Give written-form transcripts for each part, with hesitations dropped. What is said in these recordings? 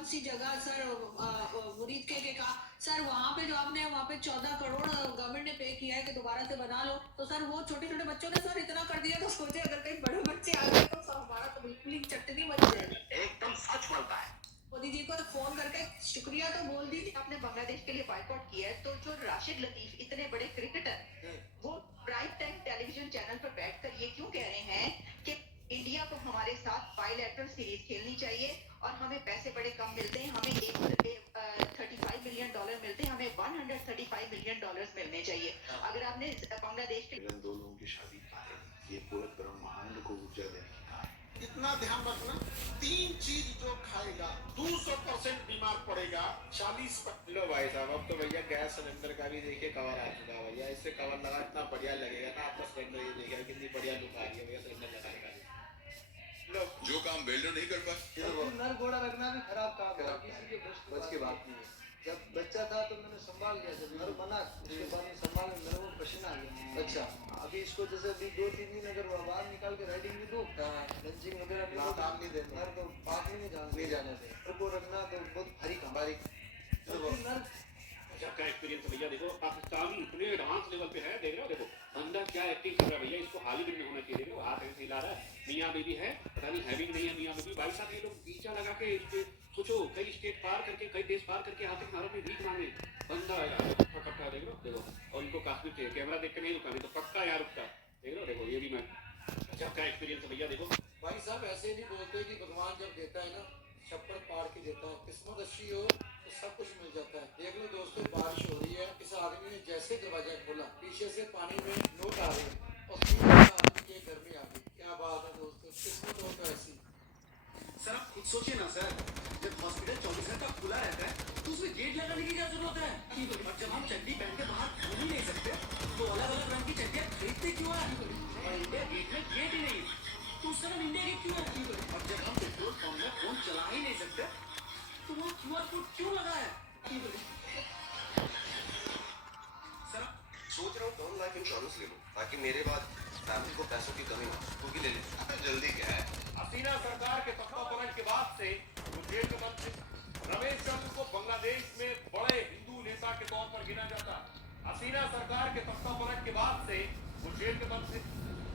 कौन सी जगह सर मुरीद के कहा सर वहाँ पे जो आपने वहाँ पे 14 करोड़ गवर्नमेंट ने पे किया है कि दोबारा से बना लो, तो सर वो छोटे छोटे बच्चों ने सर इतना कर दिया, तो सोचे अगर कहीं बड़े बच्चे आ गए तो सर हमारा तो बिल्कुल ही चटनी बच जाएगी। एकदम सच बोलता है। मोदी जी को फोन करके शुक्रिया तो बोल दीजिए आपने बांग्लादेश के लिए बाइकआउट किया है, तो जो राशिद लतीफ इतने बड़े क्रिकेटर वो प्राइम टाइम टेलीविजन चैनल पर बैठकर ये क्यों कह रहे हैं कि इंडिया को हमारे साथ बायलैटरल सीरीज खेलनी चाहिए और हमें पैसे बड़े कम मिलते हैं, हमें $35 मिलियन मिलते हैं, हमें $135 मिलियन मिलने चाहिए। अगर आपने बांग्लादेश के दो लोगों की शादी ये पूरे ब्रह्मांड को ऊर्जा देने की कहा है। इतना ध्यान रखना, 3 चीज जो खाएगा 200% बीमार पड़ेगा। 40 लो भाई साहब, अब तो भैया गैस सिलेंडर का भी देखिए कवर आ चुका है भैया। इससे कवर लगा इतना बढ़िया लगेगा ना आपका सिलेंडर। ये देखिए कितनी बढ़िया लुक आ रही है भैया सिलेंडर लगाने का। लो जो काम वेल्डर नहीं कर पाए, नर घोड़ा रखना भी खराब काम है, किसी के बस की बात नहीं है। जब बच्चा था तो मैंने संभाल लिया, जब नर बना उसके बाद में संभाल मेरे को पसीना आ गया। अच्छा, अभी इसको जैसे अभी 2-3 दिन अगर बाहर निकाल के राइडिंग भी दो, लंचिंग वगैरह भी काम नहीं देते, नर तो पार्क में नहीं जाने दे, उनको रखना तो बहुत भारी काम नर। अच्छा का एक्सपीरियंस भैया देखो, पाकिस्तान इतने एडवांस लेवल पे है, देख रहे हो देखो अंदर क्या एक्टिंग कर रहा है भैया। इसको हाल ही में होना चाहिए, देखो हाथ ऐसे हिला रहा है। मियां बीवी है, पता नहीं हैविंग नहीं है मियां बीवी। भाई साहब ये लोग वीजा लगा के सोचो कई स्टेट पार करके कई देश पार करके आते हैं भारत में भीख मांगे। बंदा यार इकट्ठा देख लो देखो, और इनको काश्मीर चाहिए, कैमरा देख के नहीं रुका, नहीं तो पक्का यार रुकता। देख लो देखो ये भी मैं अच्छा का एक्सपीरियंस भैया देखो। भाई साहब ऐसे नहीं बोलते कि भगवान जब देता है ना छप्पर पाड़ के देता है, किस्मत अच्छी हो तो सब कुछ मिल जाता है। देख लो दोस्तों, बारिश हो रही है, इस आदमी ने जैसे दरवाजा खोला पीछे से पानी में नोट आ रहे हैं और सीधा आदमी के घर में आ गई। क्या बात है दोस्तों, किस्मत हो तो ऐसी। सर आप खुद सोचिए ना सर, जब हॉस्पिटल 24 घंटा खुला रहता है तो उसमें गेट लगाने की क्या जरूरत है? और जब हम चड्डी पहन के बाहर घूम ही नहीं सकते तो अलग अलग रंग की चड्डियां खरीदते क्यों है? और इंडिया गेट में गेट ही नहीं तो उसका नाम इंडिया गेट क्यों है? और जब हम पेट्रोल पंप में फोन चला ही नहीं सकते तो वो QR कोड क्यों लगा है? सर सोच रहा हूँ 2 लाख इंश्योरेंस ले लूं ताकि मेरे बाद फैमिली को पैसों की कमी ना हो। तू भी ले ले, जल्दी क्या है। हसीना सरकार के तख्तापलट के बाद से मुठभेड़ के मंत्री रमेश चंद्र को बांग्लादेश में बड़े हिंदू नेता के तौर पर गिना जाता है। हसीना सरकार के तख्तापलट के बाद से मुठभेड़ के मंत्री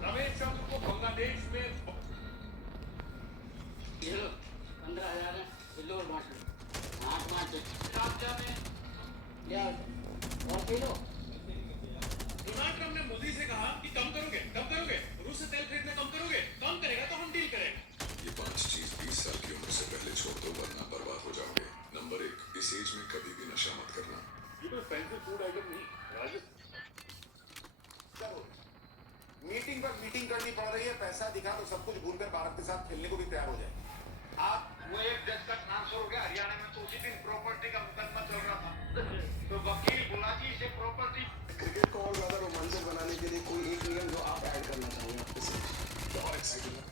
रमेश चंद्र को बांग्लादेश में 15,000 है, बिल्लो और 8 और किलो। डोनाल्ड ट्रंप ने मोदी से कहा कि कम करोगे, रूस से तेल खरीदना कम करोगे, कम करेगा तो हम डील करेंगे। ये 5 चीज 20 साल की उम्र से पहले छोड़ दो वरना बर्बाद हो जाओगे। नंबर 1, इस एज में कभी भी नशा मत करना। ये तो फैंसी फूड आइटम नहीं मीटिंग पर मीटिंग करनी पड़ रही है, पैसा दिखा तो सब कुछ भूलकर भारत के साथ खेलने को भी तैयार हो जाए। आप वो एक जज का ट्रांसफर हो गया हरियाणा में, तो उसी दिन प्रॉपर्टी का मुकदमा चल रहा था तो वकील बोला जी इसे प्रॉपर्टी। क्रिकेट को और ज्यादा रोमांचक बनाने के लिए कोई एक नियम जो आप ऐड करना चाहेंगे आपके साथ और एक्साइटिंग है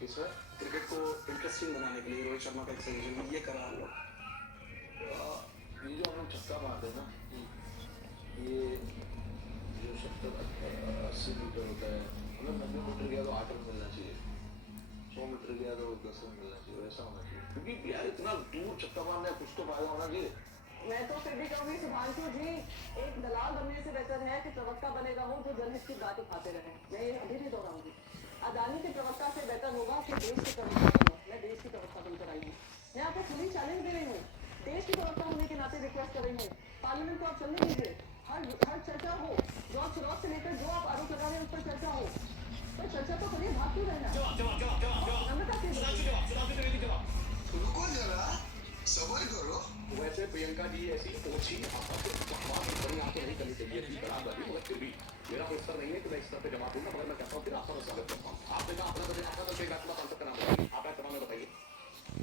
कि सर क्रिकेट को इंटरेस्टिंग बनाने के लिए रोहित शर्मा का एक सजेशन ये करा हम लोग, ये जो हम लोग छक्का मारते हैं ना, ये जो 70-80 मीटर होता है, मतलब 90 मीटर गया तो 8 रन मिलना चाहिए, 100 मीटर गया तो 10 रन मिलना चाहिए, ऐसा होना चाहिए। क्योंकि यार इतना दूर छक्का मारना है, कुछ तो फायदा होना चाहिए। मैं तो फिर भी कहूँगी सुधांशु जी, एक दलाल बनने से बेहतर है कि प्रवक्ता बनेगा हो जो जनहित की बात उठाते रहे। मैं ये अभी भी दोहराऊंगी, अदानी के प्रवक्ता से बेहतर होगा कि देश के प्रवक्ता बनो। मैं देश की प्रवक्ता बनकर आई हूँ, मैं आपको खुली चैलेंज दे रही हूँ, देश की प्रवक्ता होने के नाते रिक्वेस्ट कर रही हूँ, पार्लियामेंट को आप चलने दीजिए, हर चर्चा हो, जॉर्ज सोरोस से लेकर जो आप आरोप लगा रहे हैं उस पर चर्चा हो, तो चर्चा तो करिए, भाग क्यों रहना? नम्रता से रुको जरा, सबर करो। वैसे प्रियंका जी ऐसी ओछी बड़ी आंखें नहीं करनी चाहिए थी, मगर फिर भी मेरा कोई स्तर नहीं है कि मैं इस स्तर पे जमा दूंगा, मगर मैं कहता हूँ फिर आपका स्वागत करता हूँ। आपने कहा अपना सांसद का नाम आप तमाम में बताइए,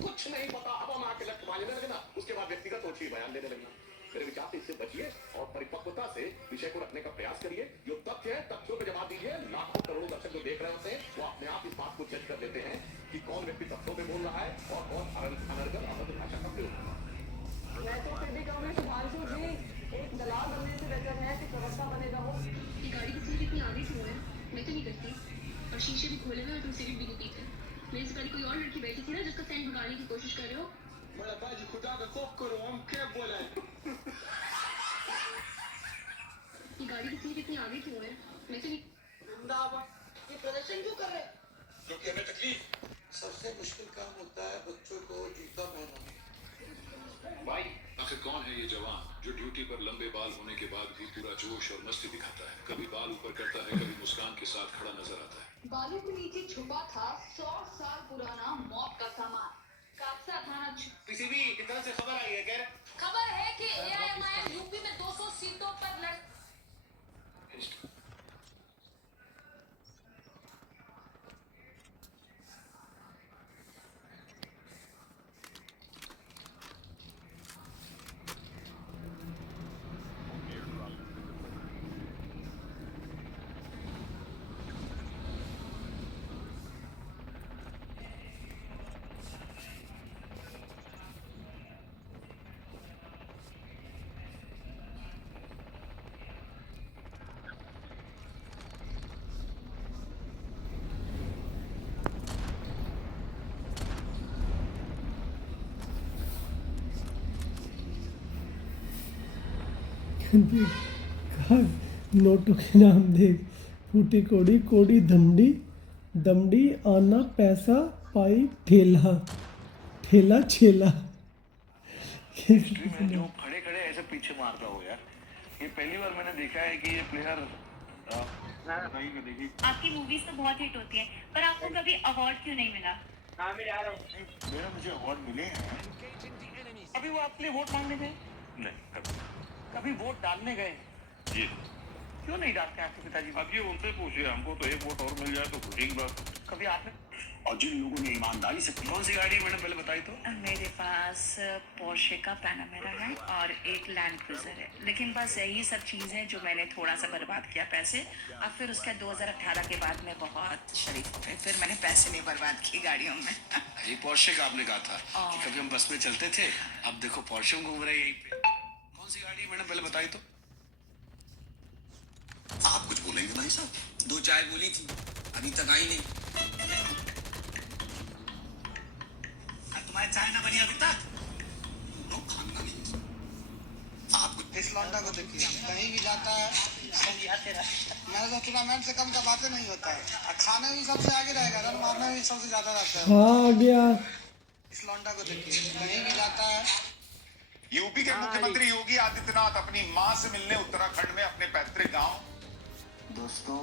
कुछ नहीं पता, अब हम आके लक्ष्य मांगने लगे ना, उसके बाद व्यक्तिगत ओछी बयान देने लगना। मेरे विचार से इससे बचिए और परिपक्वता से विषय को रखने का प्रयास करिए। जो तथ्य है तथ्यों पे जवाब दीजिए। लाखों करोड़ों दर्शक जो देख रहे होते हैं वो अपने आप इस बात को जज कर लेते हैं कि कौन व्यक्ति तथ्यों पे बोल रहा है और कौन अनर्गल अभद्र भाषा का प्रयोग कर रहा है। मैं तो फिर भी कहूँगी सुधांशु जी, एक दलाल बनने से बेहतर है कि प्रवक्ता बनेगा हो। ये गाड़ी किसी ने कितनी आगे क्यों है? मैं तो नहीं करती, और शीशे भी खोले हुए और तुम सिगरेट भी नहीं पीते। मेरे से पहले कोई और लड़की बैठी थी ना जिसका सैंड बिगाड़ने की कोशिश कर रहे हो। बड़ा बाजी खुदा क्रोम क्या बोला है? ये गाड़ी कितनी कितनी आगे क्यों है? मैं तो नहीं वृंदावन ये प्रदर्शन क्यों कर रहे हैं? क्योंकि हमें तकलीफ सबसे मुश्किल काम होता है बच्चों को जूता पहनाना। भाई आखिर कौन है ये जवान जो ड्यूटी पर लंबे बाल होने के बाद भी पूरा जोश और मस्ती दिखाता है? कभी बाल ऊपर करता है, कभी मुस्कान के साथ खड़ा नजर आता है। बालों के नीचे छुपा था 100 साल पुराना मौत का सामान। काकसा थाना पीसीबी की तरफ से खबर आई है कह रहे खबर है कि एआईएमआईएम यूपी में 200 सीटों पर लड़ कहा नोटों के नाम देख, फूटी कोड़ी कोड़ी दमड़ी दमड़ी आना पैसा पाई ठेला ठेला छेला। हिस्ट्री में जो खड़े खड़े ऐसे पीछे मारता हो यार, ये पहली बार मैंने देखा है कि ये प्लेयर नहीं में देखी। आपकी मूवीज तो बहुत हिट होती है, पर आपको कभी अवार्ड क्यों नहीं मिला? मेरा मुझे अवार्ड मिले हैं। अभी वो आपके लिए वोट मांगने गए? नहीं। कभी वोट डालने गए? जी। क्यों नहीं डालते आपके पिताजी? अब ये उनसे पूछिए, हमको तो एक वोट और मिल जाए तो खुशी की बात। कभी आपने और जिन लोगों ने ईमानदारी से कौन सी गाड़ी मैंने पहले बताई तो? मेरे पास पोर्शे का पैनामेरा है और एक लैंड क्रूजर है, लेकिन बस यही सब चीजें जो मैंने थोड़ा सा बर्बाद किया पैसे। अब फिर उसके 2018 के बाद मैं बहुत शरीफ हो गई, फिर मैंने पैसे नहीं बर्बाद किए गाड़ियों में। ये पोर्शे का आपने कहा था कि कभी हम बस में चलते थे, अब देखो पोर्शे में घूम रहे हैं यहीं पे। कौन सी गाड़ी मैंने पहले बताई तो? आप कुछ बोलेंगे भाई साहब? 2 चाय बोली थी, अभी तक आई नहीं। तुम्हारी चाय ना बनी अभी तक? नो, खाना नहीं। आप इस लौंडा को देखिए, कहीं भी जाता है मेरे तो टूर्नामेंट से कम का बातें नहीं होता है। खाने में सबसे आगे रहेगा, रन मारने में सबसे ज्यादा रहता है। हाँ आ गया। इस लौंडा को देखिए, कहीं भी जाता है। यूपी के मुख्यमंत्री योगी आदित्यनाथ अपनी मां से मिलने उत्तराखंड में अपने पैतृक गांव। दोस्तों